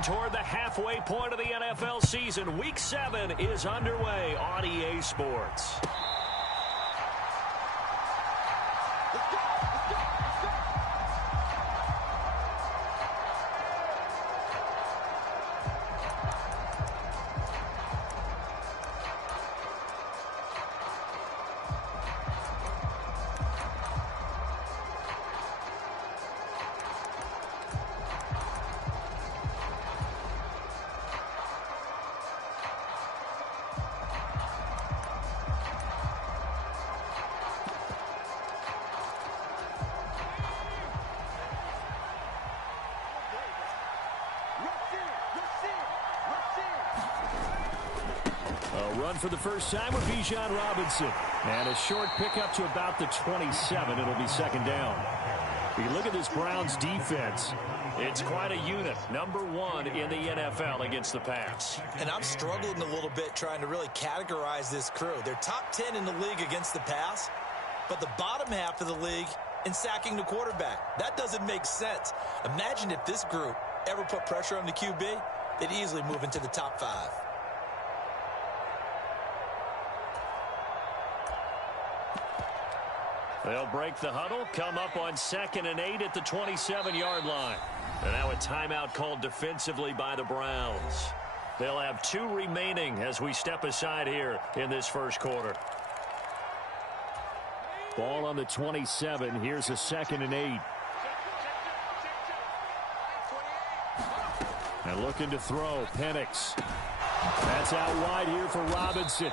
Marching toward the halfway point of the NFL season, Week 7 is underway on EA Sports. Run for the first time with Bijan Robinson. And a short pickup to about the 27. It'll be second down. If you look at this Browns defense, it's quite a unit. #1 in the NFL against the pass. And I'm struggling a little bit trying to really categorize this crew. They're top 10 in the league against the pass, but the bottom half of the league in sacking the quarterback. That doesn't make sense. Imagine if this group ever put pressure on the QB, they'd easily move into the top 5. They'll break the huddle, come up on 2nd and 8 at the 27-yard line. And now a timeout called defensively by the Browns. They'll have 2 remaining as we step aside here in this first quarter. Ball on the 27. Here's a 2nd and 8. And looking to throw, Penix. That's out wide here for Robinson.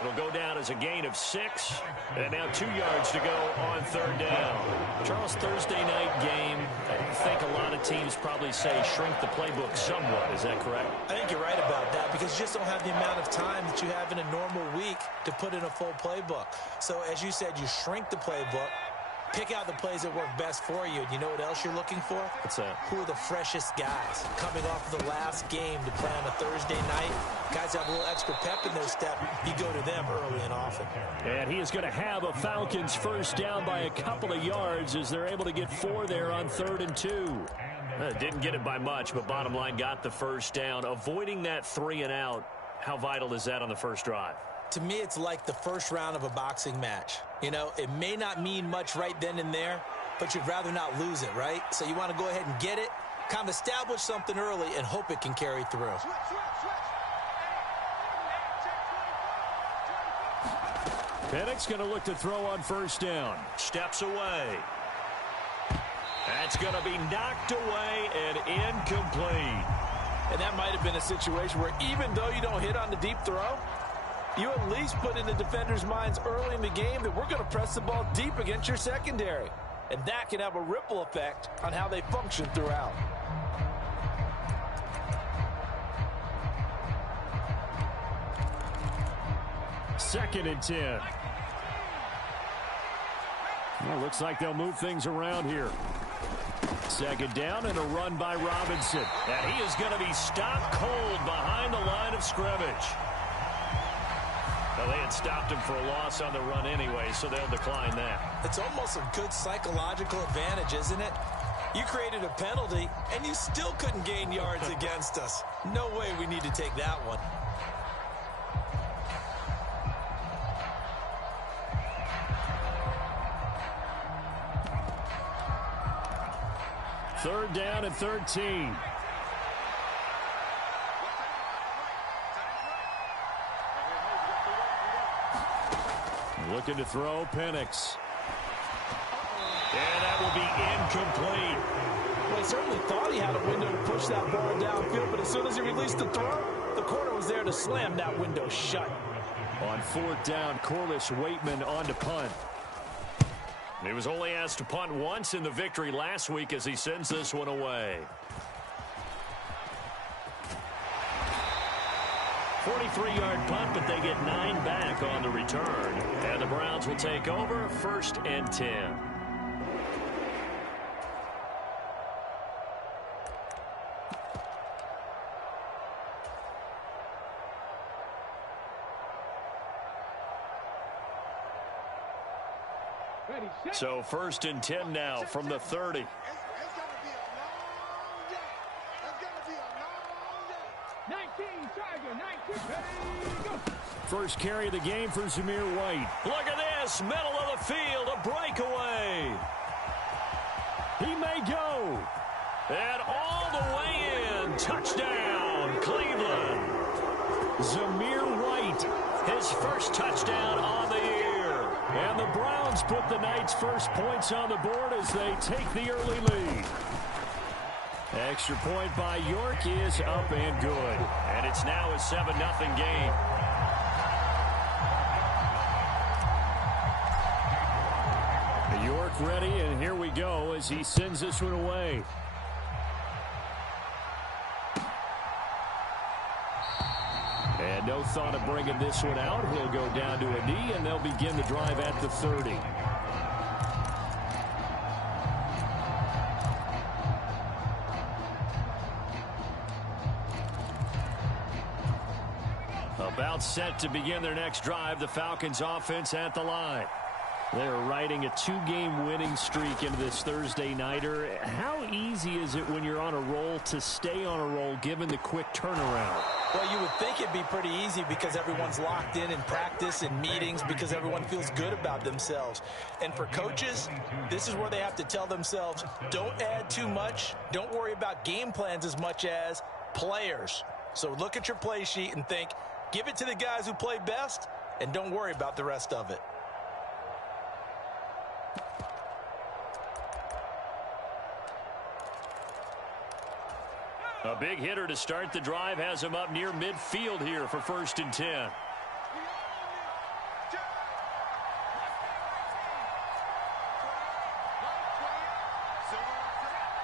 It'll go down as a gain of 6. And now 2 yards to go on 3rd down. Charles, Thursday night game, I think a lot of teams probably say shrink the playbook somewhat. Is that correct? I think you're right about that because you just don't have the amount of time that you have in a normal week to put in a full playbook. So as you said, you shrink the playbook, pick out the plays that work best for you. And you know what else you're looking for? What's that? Who are the freshest guys coming off of the last game to play on a Thursday night? Guys have a little extra pep in their step. You go to them early and often. And he is going to have a Falcons first down by a couple of yards as they're able to get 4 there on 3rd and 2. Didn't get it by much, but bottom line got the first down. Avoiding that 3 and out, how vital is that on the first drive? To me, it's like the first round of a boxing match. You know, it may not mean much right then and there, but you'd rather not lose it, right? So you want to go ahead and get it, kind of establish something early, and hope it can carry through. Penix going to look to throw on first down. Steps away. That's going to be knocked away and incomplete. And that might have been a situation where even though you don't hit on the deep throw, you at least put in the defenders' minds early in the game that we're going to press the ball deep against your secondary. And that can have a ripple effect on how they function throughout. Second and 10. Well, looks like they'll move things around here. Second down and a run by Robinson. And he is going to be stopped cold behind the line of scrimmage. Well, they had stopped him for a loss on the run anyway, so they'll decline that. It's almost a good psychological advantage, isn't it? You created a penalty, and you still couldn't gain yards against us. No way we need to take that one. Third down and 13. Looking to throw, Penix. And that will be incomplete. Well, he certainly thought he had a window to push that ball downfield, but as soon as he released the throw, the corner was there to slam that window shut. On 4th down, Corliss Waitman on to punt. He was only asked to punt once in the victory last week as he sends this one away. 43-yard punt, but they get 9 back on the return. And the Browns will take over 1st and 10. So 1st and 10 now from the 30. It's going to be a long day. It's going to be a first carry of the game for Zamir White. Look at this, middle of the field, a breakaway. He may go. And all the way in, touchdown, Cleveland. Zamir White, his first touchdown on the year. And the Browns put the night's first points on the board as they take the early lead. Extra point by York is up and good. And it's now a 7-0 game. York ready, and here we go as he sends this one away. And no thought of bringing this one out. He'll go down to a knee, and they'll begin the drive at the 30. About set to begin their next drive, the Falcons offense at the line. They're riding a 2-game winning streak into this Thursday nighter. How easy is it when you're on a roll to stay on a roll given the quick turnaround? Well, you would think it'd be pretty easy because everyone's locked in practice and meetings because everyone feels good about themselves. And for coaches, this is where they have to tell themselves, don't add too much. Don't worry about game plans as much as players. So look at your play sheet and think, give it to the guys who play best and don't worry about the rest of it. A big hitter to start the drive has him up near midfield here for 1st and 10.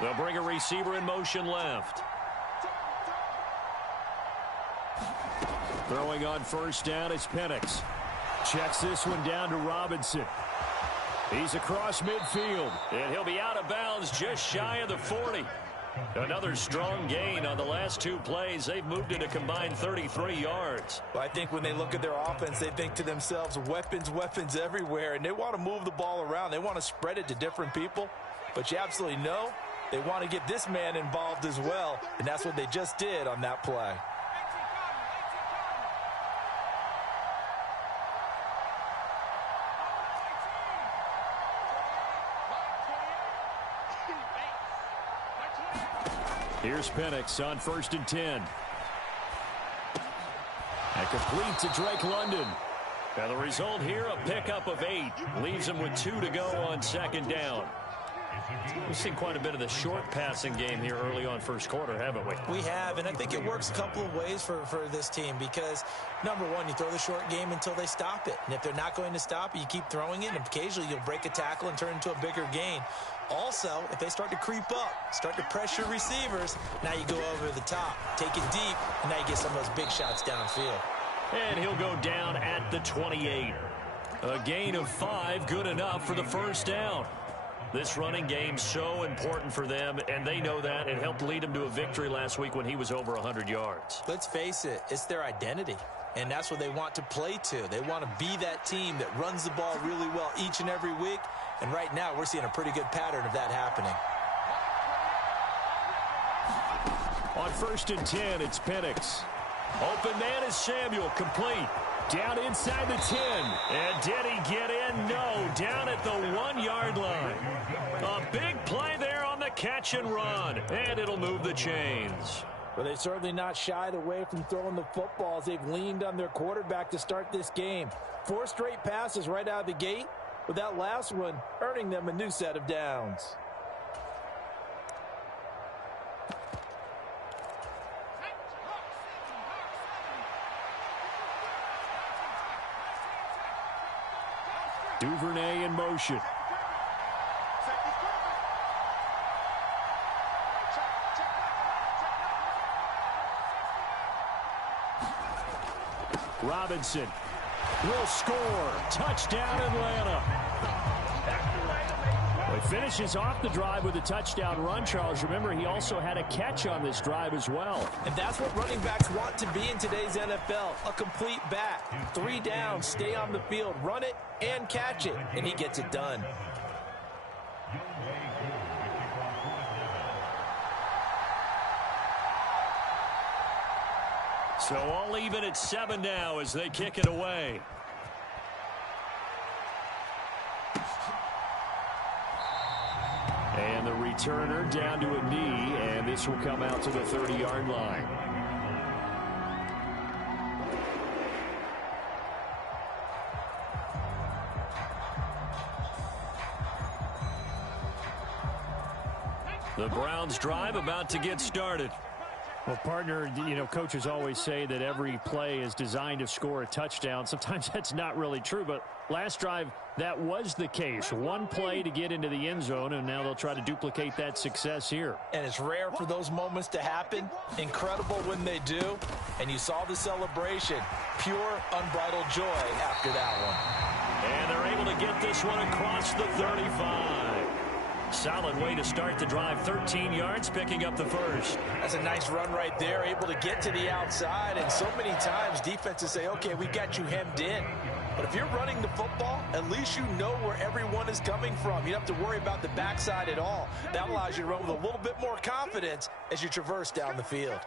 They'll bring a receiver in motion left. Throwing on 1st down is Penix. Checks this one down to Robinson. He's across midfield, and he'll be out of bounds just shy of the 40. Another strong gain on the last 2 plays. They've moved it a combined 33 yards. Well, I think when they look at their offense, they think to themselves, weapons, weapons everywhere, and they want to move the ball around. They want to spread it to different people, but you absolutely know they want to get this man involved as well, and that's what they just did on that play. Here's Penix on 1st and 10. And complete to Drake London. And the result here, a pickup of 8. Leaves him with 2 to go on 2nd down. We've seen quite a bit of the short passing game here early on 1st quarter, haven't we? We have, and I think it works a couple of ways for this team because, number one, you throw the short game until they stop it. And if they're not going to stop it, you keep throwing it, and occasionally you'll break a tackle and turn into a bigger gain. Also, if they start to creep up, start to pressure receivers, now you go over the top, take it deep, and now you get some of those big shots downfield. And he'll go down at the 28. A gain of 5, good enough for the 1st down. This running game so important for them, and they know that. It helped lead them to a victory last week when he was over 100 yards. Let's face it, it's their identity, and that's what they want to play to. They want to be that team that runs the ball really well each and every week, and right now we're seeing a pretty good pattern of that happening. On 1st and 10, it's Penix. Open man is Samuel, complete. Down inside the 10. And did he get in? No. Down at the 1-yard line. A big play there on the catch and run. And it'll move the chains. Well, they've certainly not shied away from throwing the footballs. They've leaned on their quarterback to start this game. 4 straight passes right out of the gate, with that last one earning them a new set of downs. Duvernay in motion. Robinson will score. Touchdown, Atlanta. Well, he finishes off the drive with a touchdown run, Charles. Remember, he also had a catch on this drive as well. And that's what running backs want to be in today's NFL, a complete back. 3 downs, stay on the field, run it, and catch it, and he gets it done. So all even at 7 now as they kick it away. And the returner down to a knee, and this will come out to the 30-yard line. The Browns drive about to get started. Well, partner, you know, coaches always say that every play is designed to score a touchdown. Sometimes that's not really true, but last drive, that was the case. One play to get into the end zone, and now they'll try to duplicate that success here. And it's rare for those moments to happen. Incredible when they do. And you saw the celebration. Pure, unbridled joy after that one. And they're able to get this one across the 35. Solid way to start the drive. 13 yards, picking up the first. That's a nice run right there, able to get to the outside. And so many times defenses say, okay, we got you hemmed in. But if you're running the football, at least you know where everyone is coming from. You don't have to worry about the backside at all. That allows you to run with a little bit more confidence as you traverse down the field.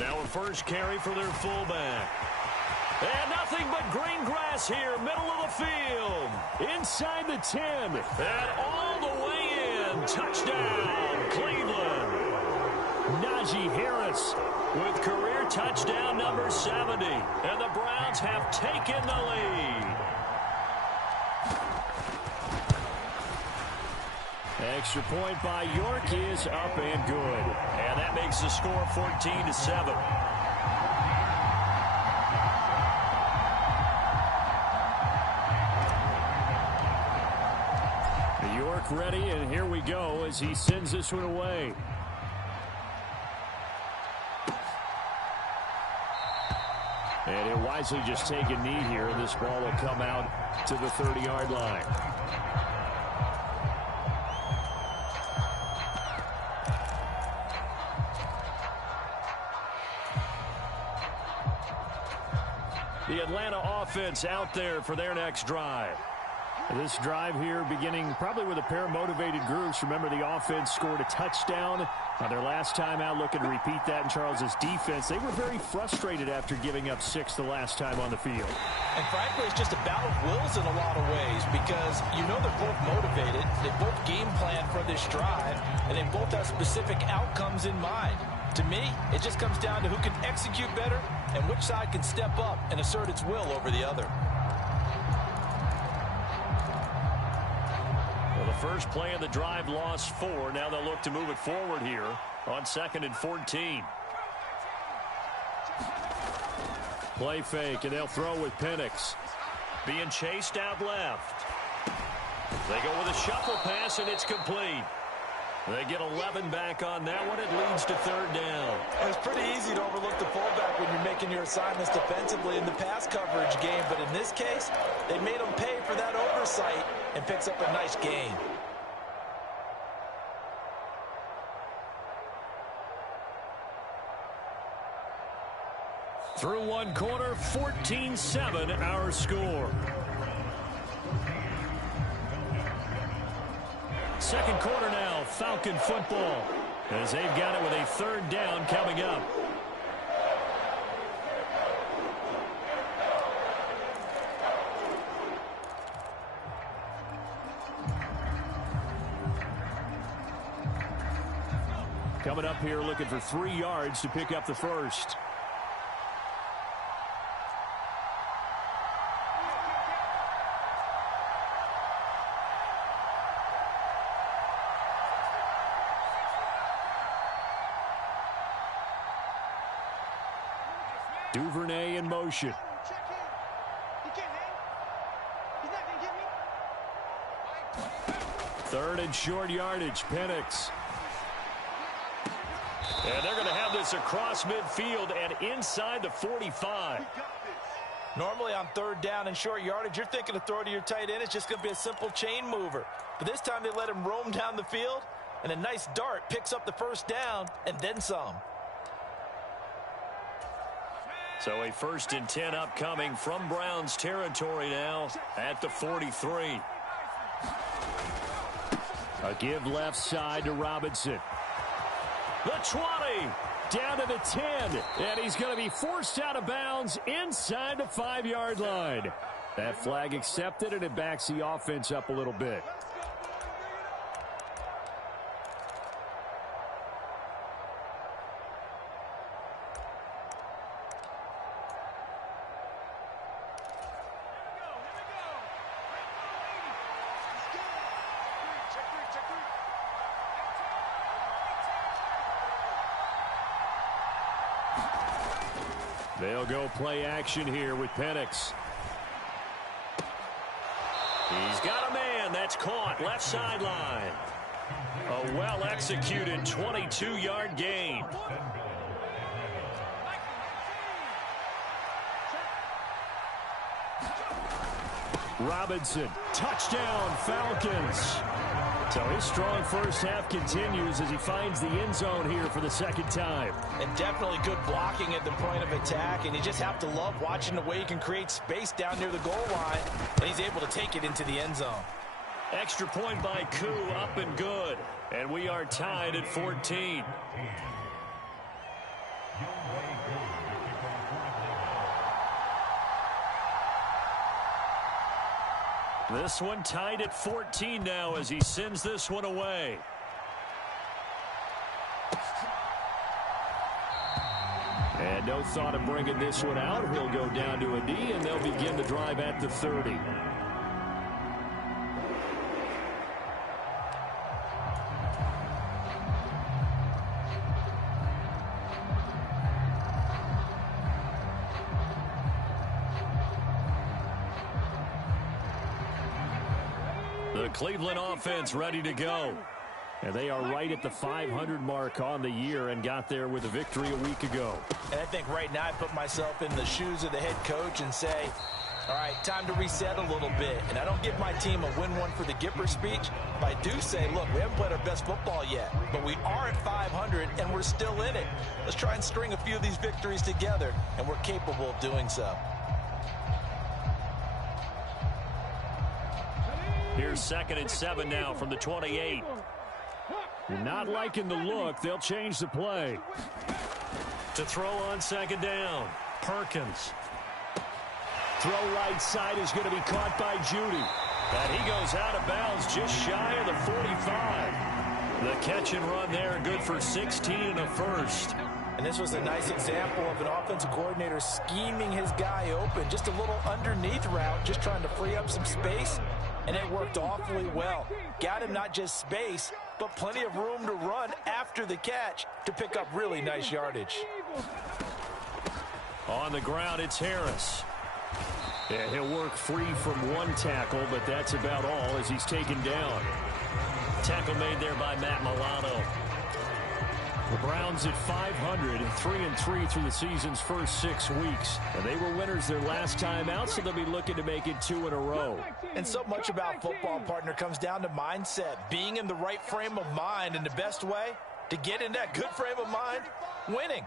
Now a first carry for their fullback. And nothing but green grass here, middle of the field. Inside the 10. And all the way in. Touchdown, Cleveland. Najee Harris with career touchdown number 70. And the Browns have taken the lead. Extra point by York is up and good. And that makes the score 14-7. York ready, and here we go as he sends this one away. And he'll wisely just take a knee here, and this ball will come out to the 30-yard line. The Atlanta offense out there for their next drive. This drive here beginning probably with a pair of motivated groups. Remember, the offense scored a touchdown their last time out. Looking to repeat that in Charles's defense. They were very frustrated after giving up 6 the last time on the field. And frankly, it's just a battle of wills in a lot of ways because you know they're both motivated. They both game plan for this drive, and they both have specific outcomes in mind. To me, it just comes down to who can execute better and which side can step up and assert its will over the other. The first play of the drive lost 4. Now they'll look to move it forward here on 2nd and 14. Play fake, and they'll throw with Penix. Being chased out left. They go with a shuffle pass, and it's complete. They get 11 back on that one. It leads to 3rd down. It's pretty easy to overlook the fullback when you're making your assignments defensively in the pass coverage game. But in this case, they made them pay for that oversight and picks up a nice gain. Through one quarter, 14-7 our score. Second quarter now, Falcon football, as they've got it with a 3rd down coming up. Coming up here looking for 3 yards to pick up the first. Duvernay in motion. Third and short yardage. Penix. And they're going to have this across midfield and inside the 45. Normally on 3rd down and short yardage, you're thinking to throw to your tight end. It's just going to be a simple chain mover. But this time they let him roam down the field, and a nice dart picks up the first down and then some. So a 1st and 10 upcoming from Browns territory now at the 43. A give left side to Robinson. The 20. Down to the 10. And he's going to be forced out of bounds inside the 5-yard line. That flag accepted, and it backs the offense up a little bit. They'll go play action here with Penix. He's got a man. That's caught. Left sideline. A well-executed 22-yard gain. Robinson, touchdown, Falcons. So his strong first half continues as he finds the end zone here for the second time. And definitely good blocking at the point of attack, and you just have to love watching the way he can create space down near the goal line, and he's able to take it into the end zone. Extra point by Koo, up and good. And we are tied at 14. This one tied at 14 now as he sends this one away. And no thought of bringing this one out. He'll go down to a knee, and they'll begin the drive at the 30. The Cleveland offense ready to go. And they are right at the 500 mark on the year and got there with a victory a week ago. And I think right now I put myself in the shoes of the head coach and say, all right, time to reset a little bit. And I don't give my team a win one for the Gipper speech, but I do say, look, we haven't played our best football yet, but we are at 500 and we're still in it. Let's try and string a few of these victories together, and we're capable of doing so. Here's 2nd and 7 now from the 28. You're not liking the look. They'll change the play. To throw on 2nd down, Perkins. Throw right side is going to be caught by Judy. And he goes out of bounds just shy of the 45. The catch and run there, good for 16 and a first. And this was a nice example of an offensive coordinator scheming his guy open. Just a little underneath route, just trying to free up some space. And it worked awfully well. Got him not just space, but plenty of room to run after the catch to pick up really nice yardage. On the ground, it's Harris. Yeah, he'll work free from one tackle, but that's about all as he's taken down. Tackle made there by Matt Milano. The Browns at 500, 3-3 through the season's first 6 weeks. And they were winners their last time out, so they'll be looking to make it 2 in a row. And so much about football, partner, comes down to mindset. Being in the right frame of mind, and the best way to get in that good frame of mind, winning.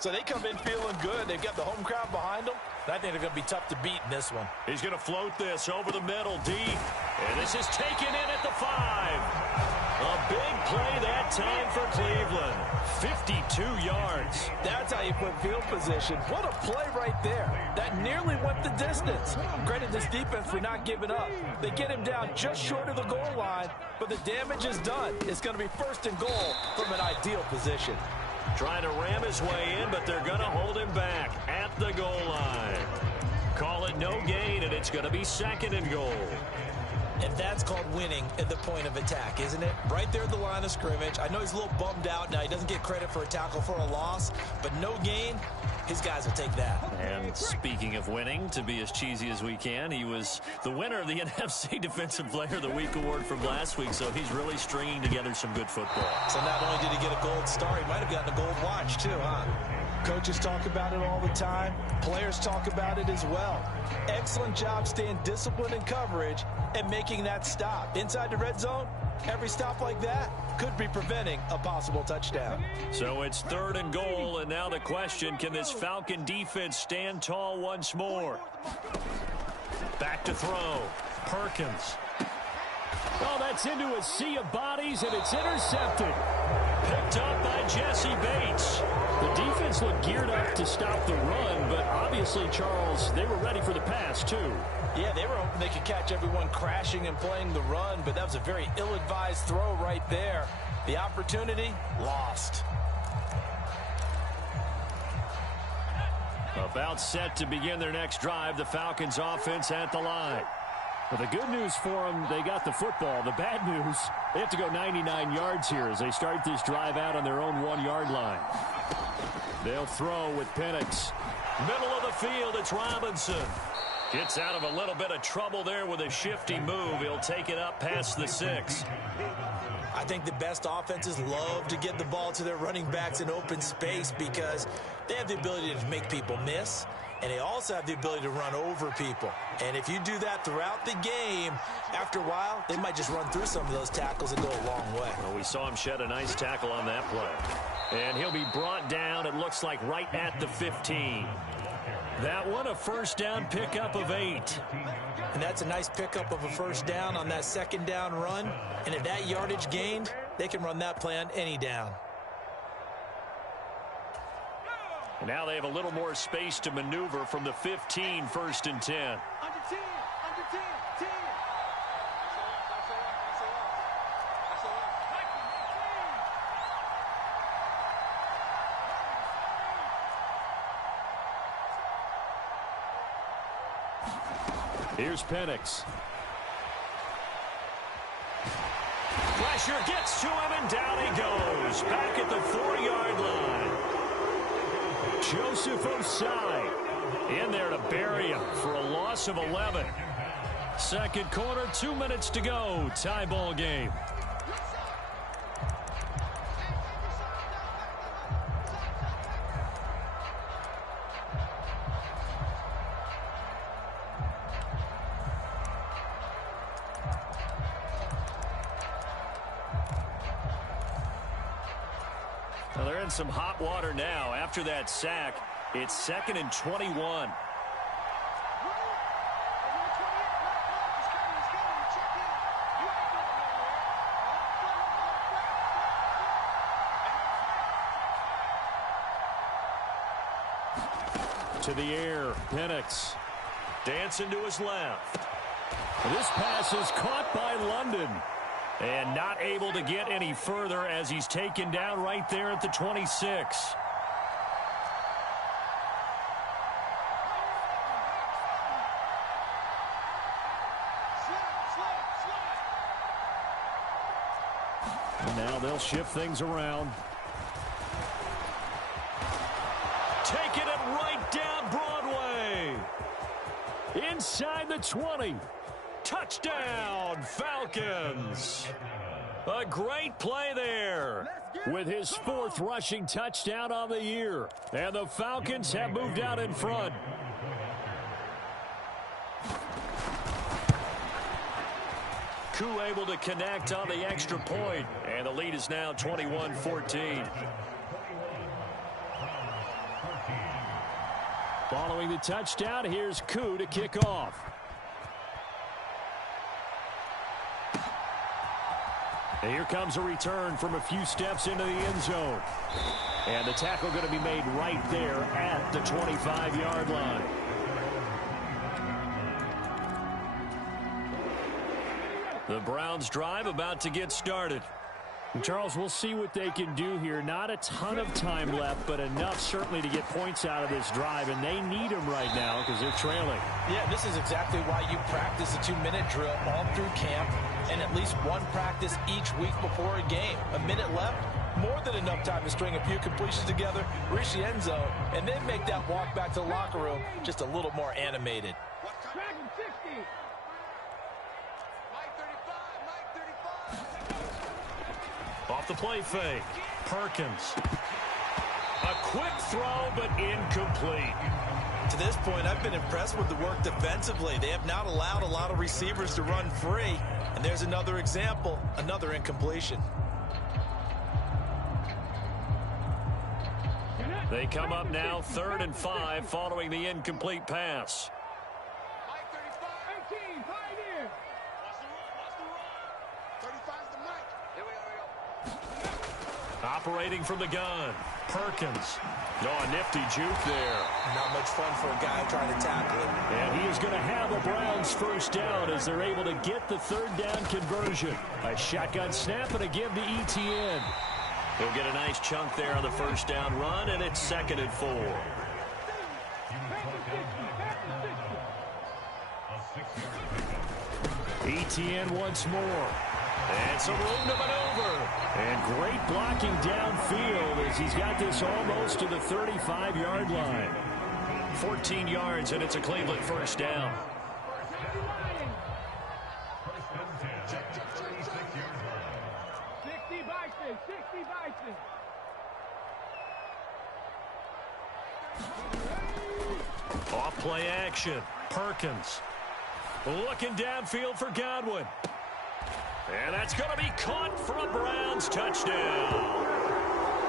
So they come in feeling good. They've got the home crowd behind them. And I think they're going to be tough to beat in this one. He's going to float this over the middle, deep. And this is taken in at the 5. A big play that time for Cleveland. 52 yards. That's how you put field position. What a play right there. That nearly went the distance. Credit this defense for not giving up. They get him down just short of the goal line, but the damage is done. It's going to be 1st and goal from an ideal position. Trying to ram his way in, but they're going to hold him back at the goal line. Call it no gain, and it's going to be 2nd and goal. And that's called winning at the point of attack, isn't it? Right there at the line of scrimmage. I know he's a little bummed out now. He doesn't get credit for a tackle for a loss, but no gain, his guys will take that. And speaking of winning, to be as cheesy as we can, he was the winner of the NFC Defensive Player of the Week award from last week, so he's really stringing together some good football. So not only did he get a gold star, he might have gotten a gold watch too, huh? Coaches talk about it all the time. Players talk about it as well. Excellent job staying disciplined in coverage and making that stop. Inside the red zone, every stop like that could be preventing a possible touchdown. So it's 3rd and goal, and now the question, can this Falcon defense stand tall once more? Back to throw. Perkins. Oh, that's into a sea of bodies, and it's intercepted. Picked up by Jesse Bates. The defense looked geared up to stop the run, but obviously, Charles, they were ready for the pass, too. Yeah, they were hoping they could catch everyone crashing and playing the run, but that was a very ill-advised throw right there. The opportunity, lost. About set to begin their next drive, the Falcons offense at the line. Well, the good news for them, they got the football. The bad news, they have to go 99 yards here as they start this drive out on their own 1-yard line. They'll throw with Penix. Middle of the field, it's Robinson. Gets out of a little bit of trouble there with a shifty move. He'll take it up past the 6. I think the best offenses love to get the ball to their running backs in open space because they have the ability to make people miss, and they also have the ability to run over people. And if you do that throughout the game, after a while, they might just run through some of those tackles and go a long way. Well, we saw him shed a nice tackle on that play. And he'll be brought down, it looks like, right at the 15. That one, a first down pickup of 8. And that's a nice pickup of a first down on that second down run. And if that yardage gained, they can run that play on any down. And now they have a little more space to maneuver from the 15, 1st and 10. Under 10, 10. Here's Penix. Pressure gets to him, and down he goes. Back at the 4-yard line. Joseph Osai in there to bury him for a loss of 11. Second quarter, 2 minutes to go. Tie ball game. Well, they're in some hot water now. After that sack, it's 2nd and 21. To the air, Penix. Dancing to his left. This pass is caught by London. And not able to get any further as he's taken down right there at the 26. And now they'll shift things around. Taking it right down Broadway. Inside the 20. Touchdown, Falcons. A great play there. With his 4th rushing touchdown on the year. And the Falcons have moved out in front. Koo able to connect on the extra point. And the lead is now 21-14. Following the touchdown, here's Koo to kick off. And here comes a return from a few steps into the end zone. And the tackle going to be made right there at the 25-yard line. The Browns drive about to get started. And Charles, we'll see what they can do here. Not a ton of time left, but enough certainly to get points out of this drive. And they need them right now because they're trailing. Yeah, this is exactly why you practice a 2-minute drill all through camp and at least one practice each week before a game. A minute left, more than enough time to string a few completions together, reach the end zone, and then make that walk back to the locker room just a little more animated. Off the play fake. Perkins. A quick throw, but incomplete. To this point, I've been impressed with the work defensively. They have not allowed a lot of receivers to run free. And there's another example, another incompletion. They come up now 3rd and 5 following the incomplete pass. operating from the gun. Perkins. Oh, a nifty juke there. Not much fun for a guy trying to tackle it. And he is going to have a Browns first down as they're able to get the third down conversion. A shotgun snap and a give to ETN. He'll get a nice chunk there on the first down run, and it's 2nd and 4. ETN once more. And some room to maneuver. And great blocking downfield as he's got this almost to the 35-yard line. 14 yards, and it's a Cleveland first down. Off play action. Perkins. Looking downfield for Godwin. And that's going to be caught for a Browns touchdown.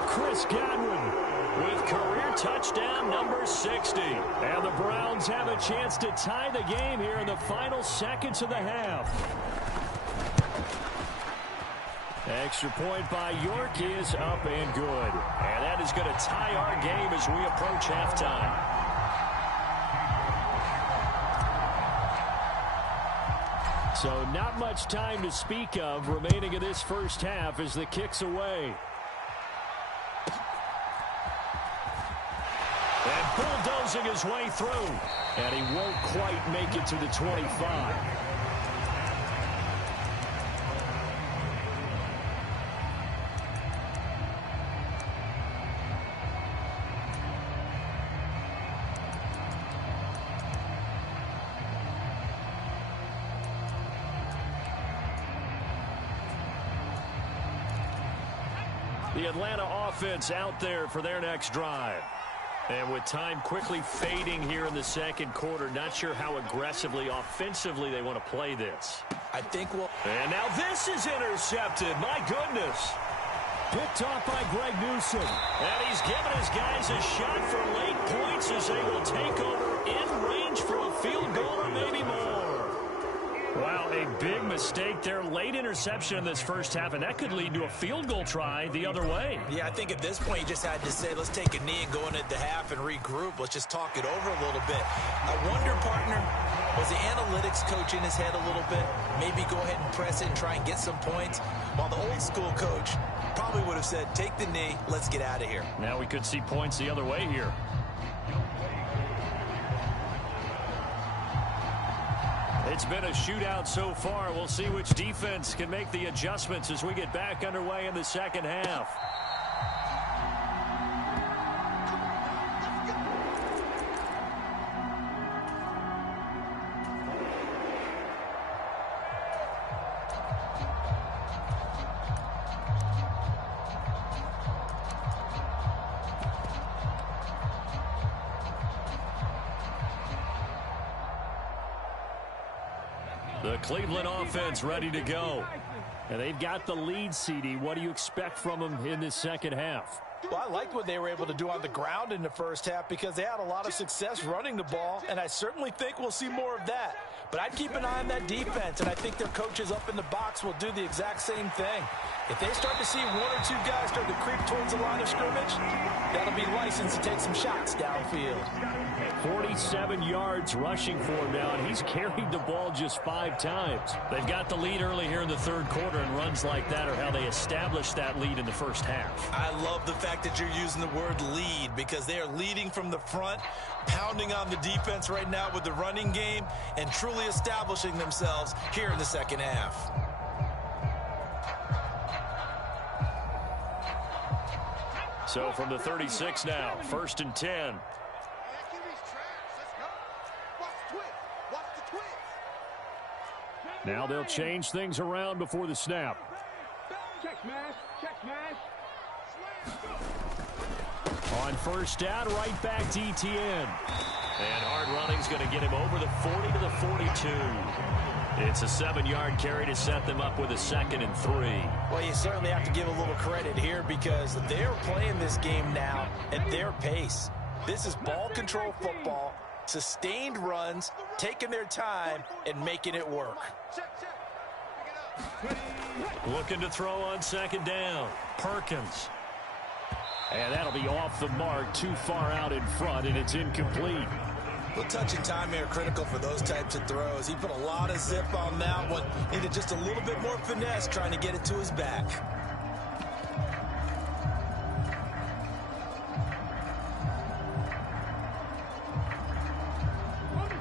Chris Godwin with career touchdown number 60. And the Browns have a chance to tie the game here in the final seconds of the half. Extra point by York is up and good. And that is going to tie our game as we approach halftime. So not much time to speak of remaining in this first half as the kick's away. And bulldozing his way through. And he won't quite make it to the 25. The Atlanta offense out there for their next drive. And with time quickly fading here in the second quarter, not sure how aggressively, offensively they want to play this. I think we'll... And now this is intercepted. My goodness. Picked off by Greg Newsom. And he's giving his guys a shot for late points as they will take over in range for a field goal or maybe more. Wow, a big mistake there. Late interception in this first half, and that could lead to a field goal try the other way. Yeah, I think at this point you just had to say, let's take a knee and go into the half and regroup. Let's just talk it over a little bit. I wonder, partner, was the analytics coach in his head a little bit? Maybe go ahead and press it and try and get some points? While the old school coach probably would have said, take the knee, let's get out of here. Now we could see points the other way here. It's been a shootout so far. We'll see which defense can make the adjustments as we get back underway in the second half. The Cleveland offense ready to go. And they've got the lead, CD. What do you expect from them in this second half? Well, I liked what they were able to do on the ground in the first half because they had a lot of success running the ball, and I certainly think we'll see more of that. But I'd keep an eye on that defense, and I think their coaches up in the box will do the exact same thing. If they start to see one or two guys start to creep towards the line of scrimmage, that'll be licensed to take some shots downfield. 47 yards rushing for him now, and he's carried the ball just 5 times. They've got the lead early here in the third quarter, and runs like that are how they established that lead in the first half. I love the fact that you're using the word lead because they are leading from the front, pounding on the defense right now with the running game, and truly establishing themselves here in the second half. So from the 36 now, 1st and 10. Now they'll change things around before the snap. Check smash, check smash. On first down, right back to ETN. And hard running's going to get him over the 40 to the 42. It's a 7-yard carry to set them up with a 2nd and 3. Well, you certainly have to give a little credit here because they're playing this game now at their pace. This is ball control football, sustained runs, taking their time, and making it work. Looking to throw on 2nd down. Perkins. And that'll be off the mark, too far out in front, and it's incomplete. The touch and time here critical for those types of throws. He put a lot of zip on that one. Needed just a little bit more finesse trying to get it to his back.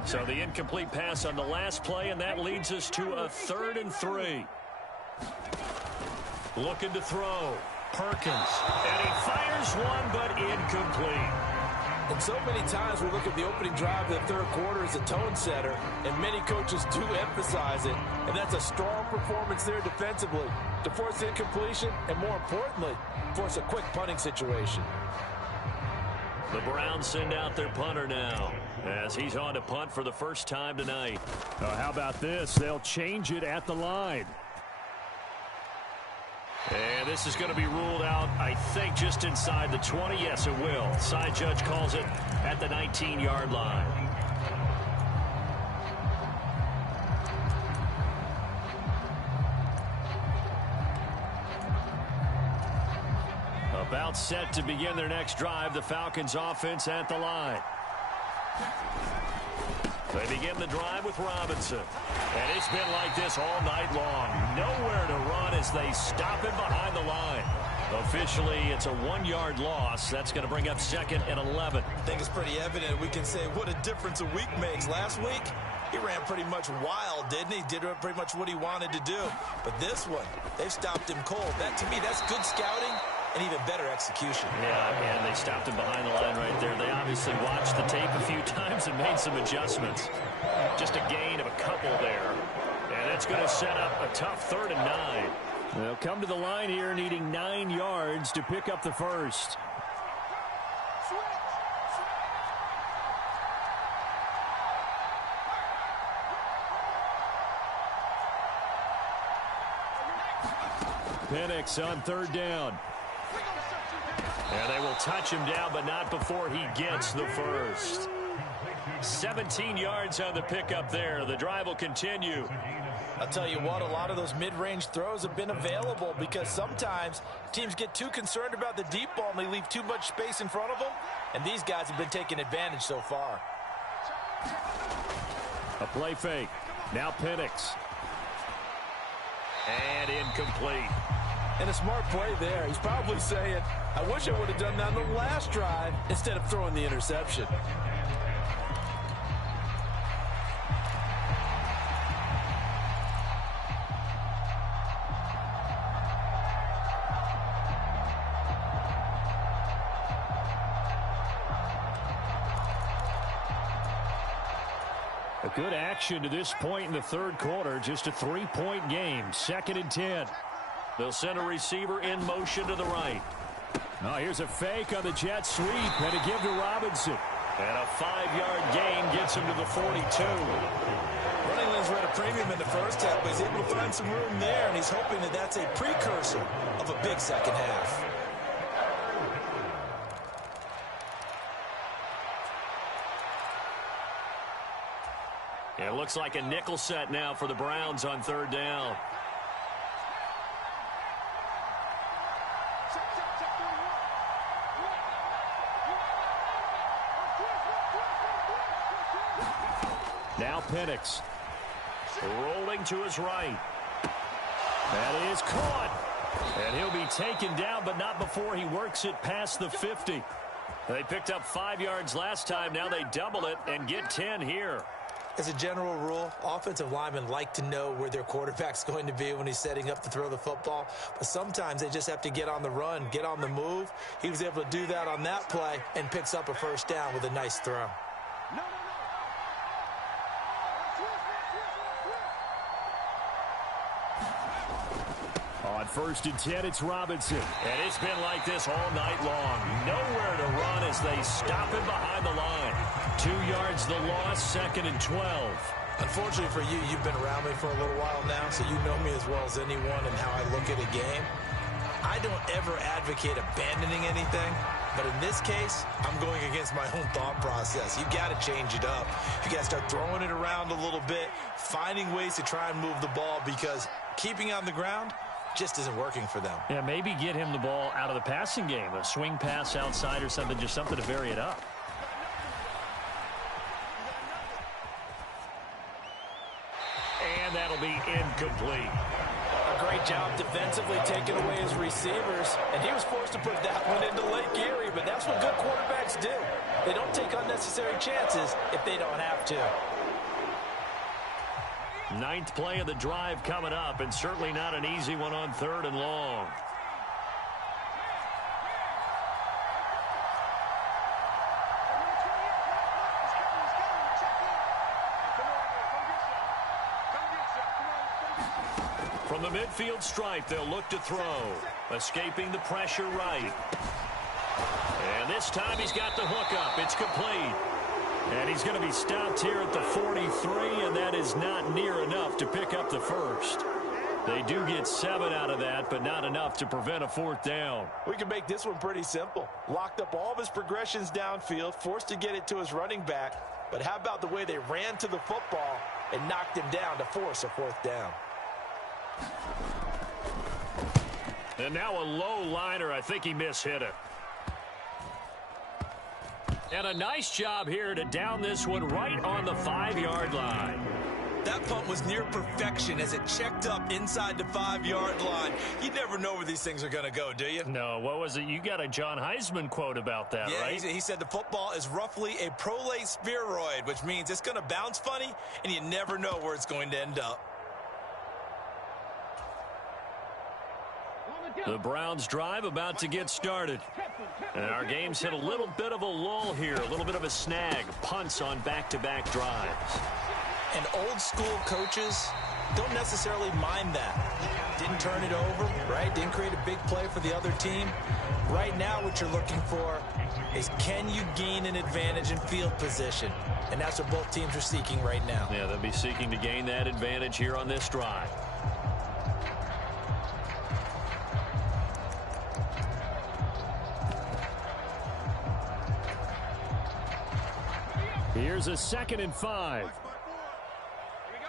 So the incomplete pass on the last play, and that leads us to a 3rd and 3. Looking to throw. Perkins. And he fires one, but incomplete. And so many times we look at the opening drive of the third quarter as a tone setter, and many coaches do emphasize it. And that's a strong performance there defensively to force incompletion and, more importantly, force a quick punting situation. The Browns send out their punter now as he's on to punt for the first time tonight. How about this? They'll change it at the line. And this is going to be ruled out, I think, just inside the 20. Yes, it will. Side judge calls it at the 19-yard line. About set to begin their next drive, the Falcons offense at the line. They begin the drive with Robinson. And it's been like this all night long. Nowhere to run as they stop him behind the line. Officially, it's a 1-yard loss. That's going to bring up 2nd and 11. I think it's pretty evident. We can say what a difference a week makes. Last week, he ran pretty much wild, didn't he? Did pretty much what he wanted to do. But this one, they've stopped him cold. That, to me, that's good scouting and even better execution. Yeah, and they stopped him behind the line right there. They obviously watched the tape a few times and made some adjustments. Just a gain of a couple there. And that's going to set up a tough 3rd and 9. They'll come to the line here needing 9 yards to pick up the first. Penix on 3rd down. And they will touch him down, but not before he gets the first. 17 yards on the pickup there. The drive will continue. I'll tell you what, a lot of those mid-range throws have been available because sometimes teams get too concerned about the deep ball and they leave too much space in front of them. And these guys have been taking advantage so far. A play fake. Now Penix. And incomplete. And a smart play there. He's probably saying, I wish I would have done that on the last drive instead of throwing the interception. A good action to this point in the third quarter. Just a 3-point game. 2nd and 10. They'll send a receiver in motion to the right. Now here's a fake on the jet sweep and a give to Robinson. And a 5-yard gain gets him to the 42. Running lanes were at a premium in the first half, but he's able to find some room there, and he's hoping that that's a precursor of a big second half. It looks like a nickel set now for the Browns on 3rd down. Now Penix. Rolling to his right. That is caught. And he'll be taken down, but not before he works it past the 50. They picked up 5 yards last time. Now they double it and get 10 here. As a general rule, offensive linemen like to know where their quarterback's going to be when he's setting up to throw the football. But sometimes they just have to get on the run, get on the move. He was able to do that on that play and picks up a first down with a nice throw. On 1st and 10, it's Robinson. And it's been like this all night long. Nowhere to run as they stop him behind the line. 2 yards the loss, 2nd and 12. Unfortunately for you, you've been around me for a little while now, so you know me as well as anyone and how I look at a game. I don't ever advocate abandoning anything, but in this case, I'm going against my own thought process. You got to change it up. You got to start throwing it around a little bit, finding ways to try and move the ball, because keeping on the ground, just isn't working for them. Yeah, maybe get him the ball out of the passing game. A swing pass outside or something, just something to vary it up. And that'll be incomplete. A great job defensively taking away his receivers, and he was forced to put that one into Lake Erie, but that's what good quarterbacks do. They don't take unnecessary chances if they don't have to. Ninth play of the drive coming up, and certainly not an easy one on 3rd and long. From the midfield stripe, they'll look to throw. Escaping the pressure right. And this time he's got the hook up. It's complete. And he's going to be stopped here at the 43, and that is not near enough to pick up the first. They do get 7 out of that, but not enough to prevent a 4th down. We can make this one pretty simple. Locked up all of his progressions downfield, forced to get it to his running back. But how about the way they ran to the football and knocked him down to force a 4th down? And now a low liner. I think he mishit it. And a nice job here to down this one right on the 5-yard line. That punt was near perfection as it checked up inside the 5-yard line. You never know where these things are going to go, do you? No, what was it? You got a John Heisman quote about that, yeah, right? He said the football is roughly a prolate spheroid, which means it's going to bounce funny, and you never know where it's going to end up. The Browns drive about to get started. And our game's hit a little bit of a lull here, a little bit of a snag. Punts on back-to-back drives. And old school coaches don't necessarily mind that. Didn't turn it over, right? Didn't create a big play for the other team. Right now what you're looking for is, can you gain an advantage in field position? And that's what both teams are seeking right now. Yeah, they'll be seeking to gain that advantage here on this drive. Here's a 2nd and 5. Here we go.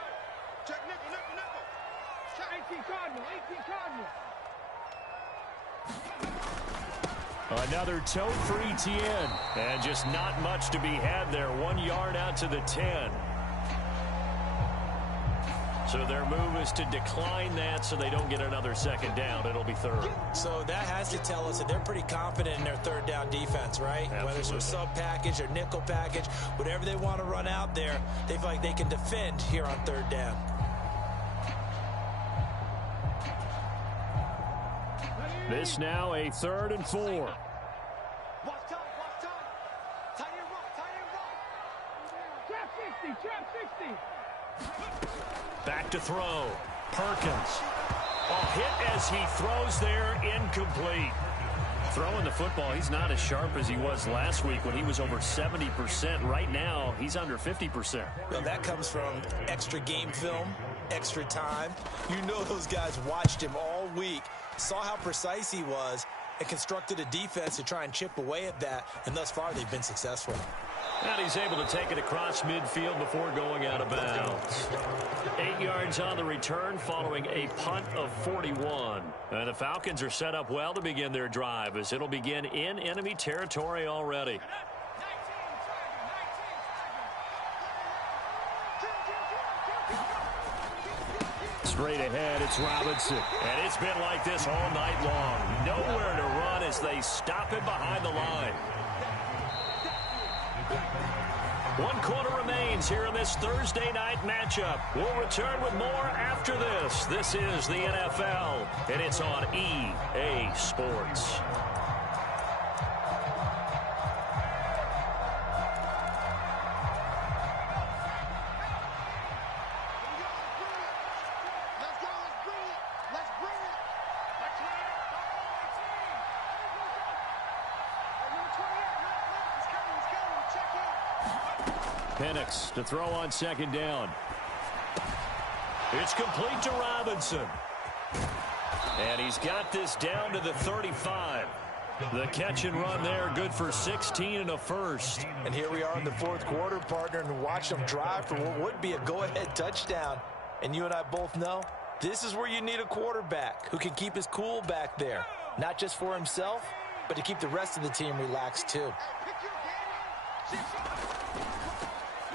Check nickel. Check 18 Cardinal. Another toe for Etienne. And just not much to be had there. 1 yard out to the 10. So their move is to decline that so they don't get another 2nd down. It'll be 3rd. So that has to tell us that they're pretty confident in their 3rd down defense, right? Absolutely. Whether it's a sub package or nickel package, whatever they want to run out there, they feel like they can defend here on 3rd down. This now a 3rd and 4. Watch time. Tie your rock. Trap 60. Back to throw. Perkins. A hit as he throws there, incomplete. Throwing the football, he's not as sharp as he was last week when he was over 70%. Right now, he's under 50%. Well, that comes from extra game film, extra time. You know those guys watched him all week, saw how precise he was, and constructed a defense to try and chip away at that, and thus far they've been successful. And he's able to take it across midfield before going out of bounds. 8 yards on the return following a punt of 41. And the Falcons are set up well to begin their drive as it'll begin in enemy territory already. Straight ahead, it's Robinson. And it's been like this all night long. Nowhere to run as they stop him behind the line. 1 quarter remains here in this Thursday night matchup. We'll return with more after this. This is the NFL, and it's on EA Sports. Penix to throw on 2nd down. It's complete to Robinson. And he's got this down to the 35. The catch and run there, good for 16 and a first. And here we are in the 4th quarter, partner, and watch them drive for what would be a go-ahead touchdown. And you and I both know This is where you need a quarterback who can keep his cool back there. Not just for himself, but to keep the rest of the team relaxed too.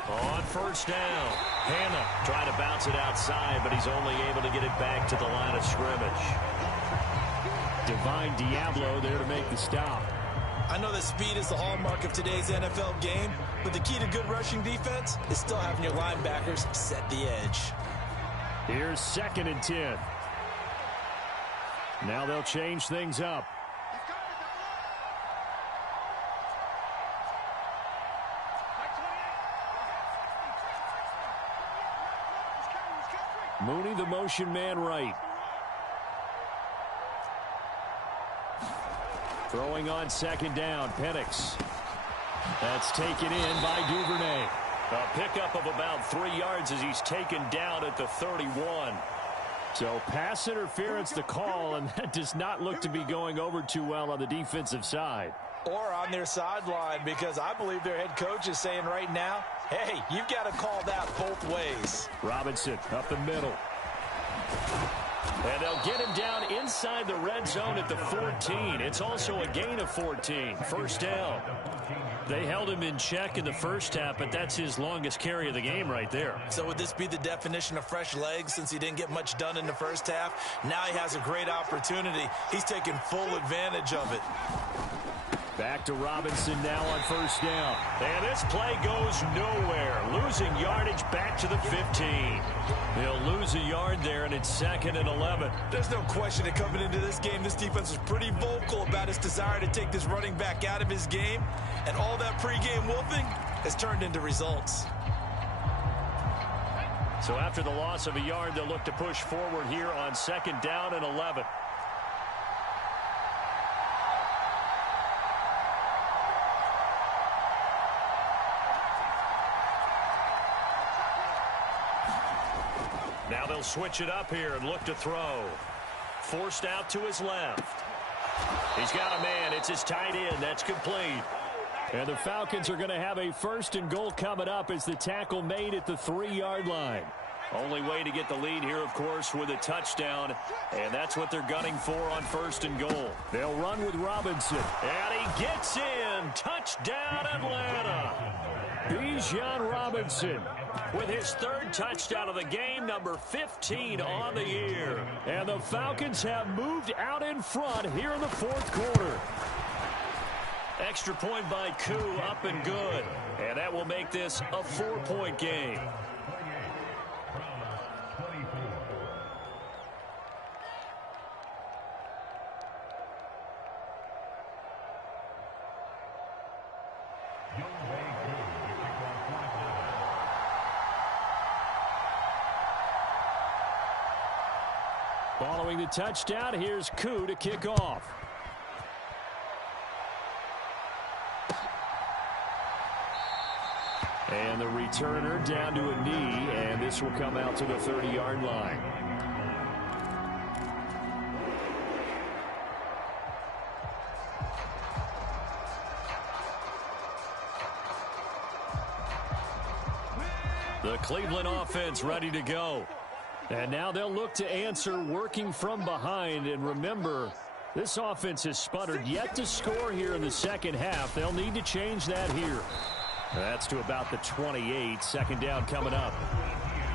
On first down, Hannah trying to bounce it outside, but he's only able to get it back to the line of scrimmage. Divine Diablo there to make the stop. I know that speed is the hallmark of today's NFL game, but the key to good rushing defense is still having your linebackers set the edge. Here's 2nd and 10. Now they'll change things up. Mooney, the motion man right. Throwing on 2nd down, Penix. That's taken in by Duvernay. A pickup of about 3 yards as he's taken down at the 31. So pass interference to call, and that does not look to be going over too well on the defensive side. Or on their sideline, because I believe their head coach is saying right now, hey, you've got to call that both ways. Robinson up the middle. And they'll get him down inside the red zone at the 14. It's also a gain of 14. First down. They held him in check in the first half, but that's his longest carry of the game right there. So would this be the definition of fresh legs since he didn't get much done in the first half? Now he has a great opportunity. He's taking full advantage of it. Back to Robinson now on first down. And this play goes nowhere. Losing yardage back to the 15. They'll lose a yard there, and it's 2nd and 11. There's no question that coming into this game, this defense was pretty vocal about its desire to take this running back out of his game. And all that pregame wolfing has turned into results. So after the loss of a yard, they'll look to push forward here on 2nd down and 11. Now they'll switch it up here and look to throw. Forced out to his left. He's got a man. It's his tight end. That's complete. And the Falcons are going to have a 1st and goal coming up as the tackle made at the 3-yard line. Only way to get the lead here, of course, with a touchdown. And that's what they're gunning for on 1st and goal. They'll run with Robinson. And he gets in. Touchdown, Atlanta. Bijan Robinson with his 3rd touchdown of the game, number 15 on the year. And the Falcons have moved out in front here in the 4th quarter. Extra point by Koo, up and good. And that will make this a 4-point game. Following the touchdown, here's Koo to kick off. And the returner down to a knee, and this will come out to the 30-yard line. The Cleveland offense ready to go. And now they'll look to answer working from behind. And remember, this offense has sputtered yet to score here in the second half. They'll need to change that here. That's to about the 28. 2nd down coming up.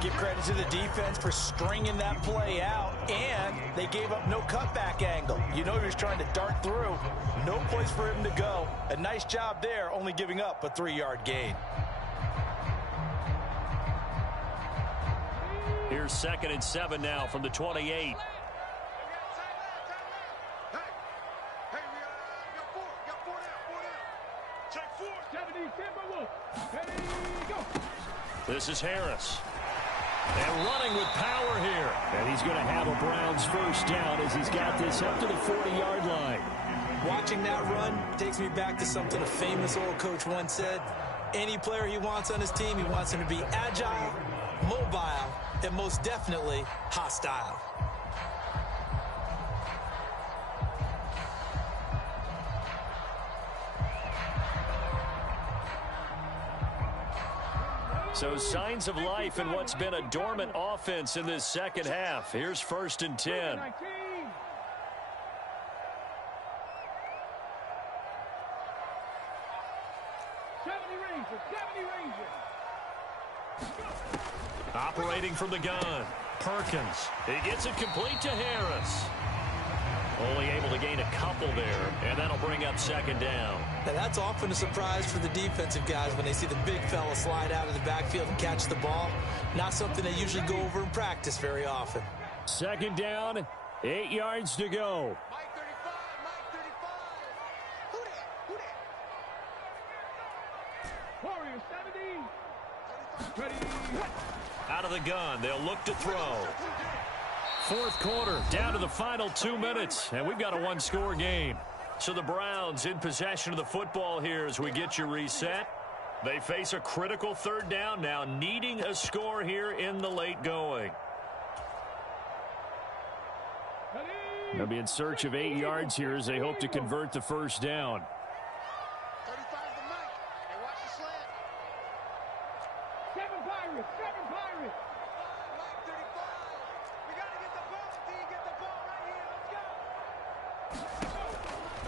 Give credit to the defense for stringing that play out, and they gave up no cutback angle. You know he was trying to dart through. No place for him to go. A nice job there, only giving up a 3-yard gain. Here's 2nd and 7 now from the 28. This is Harris. And running with power here. And he's going to have a Browns 1st down as he's got this up to the 40-yard line. Watching that run takes me back to something a famous old coach once said. Any player he wants on his team, he wants him to be agile, mobile, and most definitely hostile. So signs of life in what's been a dormant offense in this second half. Here's 1st and 10. Operating from the gun. Perkins. He gets it complete to Harris. Only able to gain a couple there, and that'll bring up 2nd down. Now that's often a surprise for the defensive guys when they see the big fella slide out of the backfield and catch the ball. Not something they usually go over in practice very often. 2nd down, 8 yards to go. Mike 35, Mike 35. Who that? Warriors 70. Ready. Out of the gun, they'll look to throw. 4th quarter, down to the final 2 minutes, and we've got a 1-score game. So the Browns in possession of the football here as we get you reset. They face a critical 3rd down now, needing a score here in the late going. They'll be in search of 8 yards here as they hope to convert the 1st down. 35 is the Mike. Hey, watch the slant. 7 Pirates. 7 Pirates. Mike 35. We got to get the ball. D, get the ball right here. Let's go.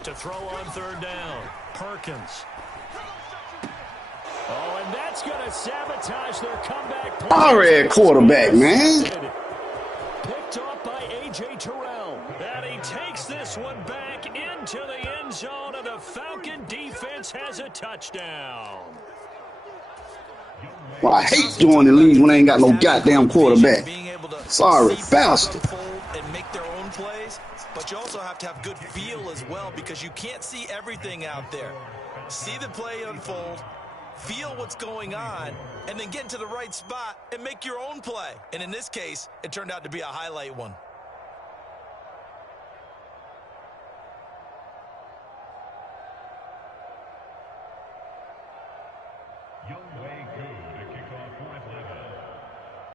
To throw on 3rd down, Perkins. Oh, and that's going to sabotage their comeback play. Sorry, quarterback, man. Picked off by A.J. Terrell. And he takes this one back into the end zone, and the Falcon defense has a touchdown. Well, I hate doing the league when I ain't got no goddamn quarterback. Sorry, bastard. And make their own plays, but you also have to have good feel as well because you can't see everything out there. See the play unfold, feel what's going on, and then get into the right spot and make your own play. And in this case, it turned out to be a highlight one. Young Wei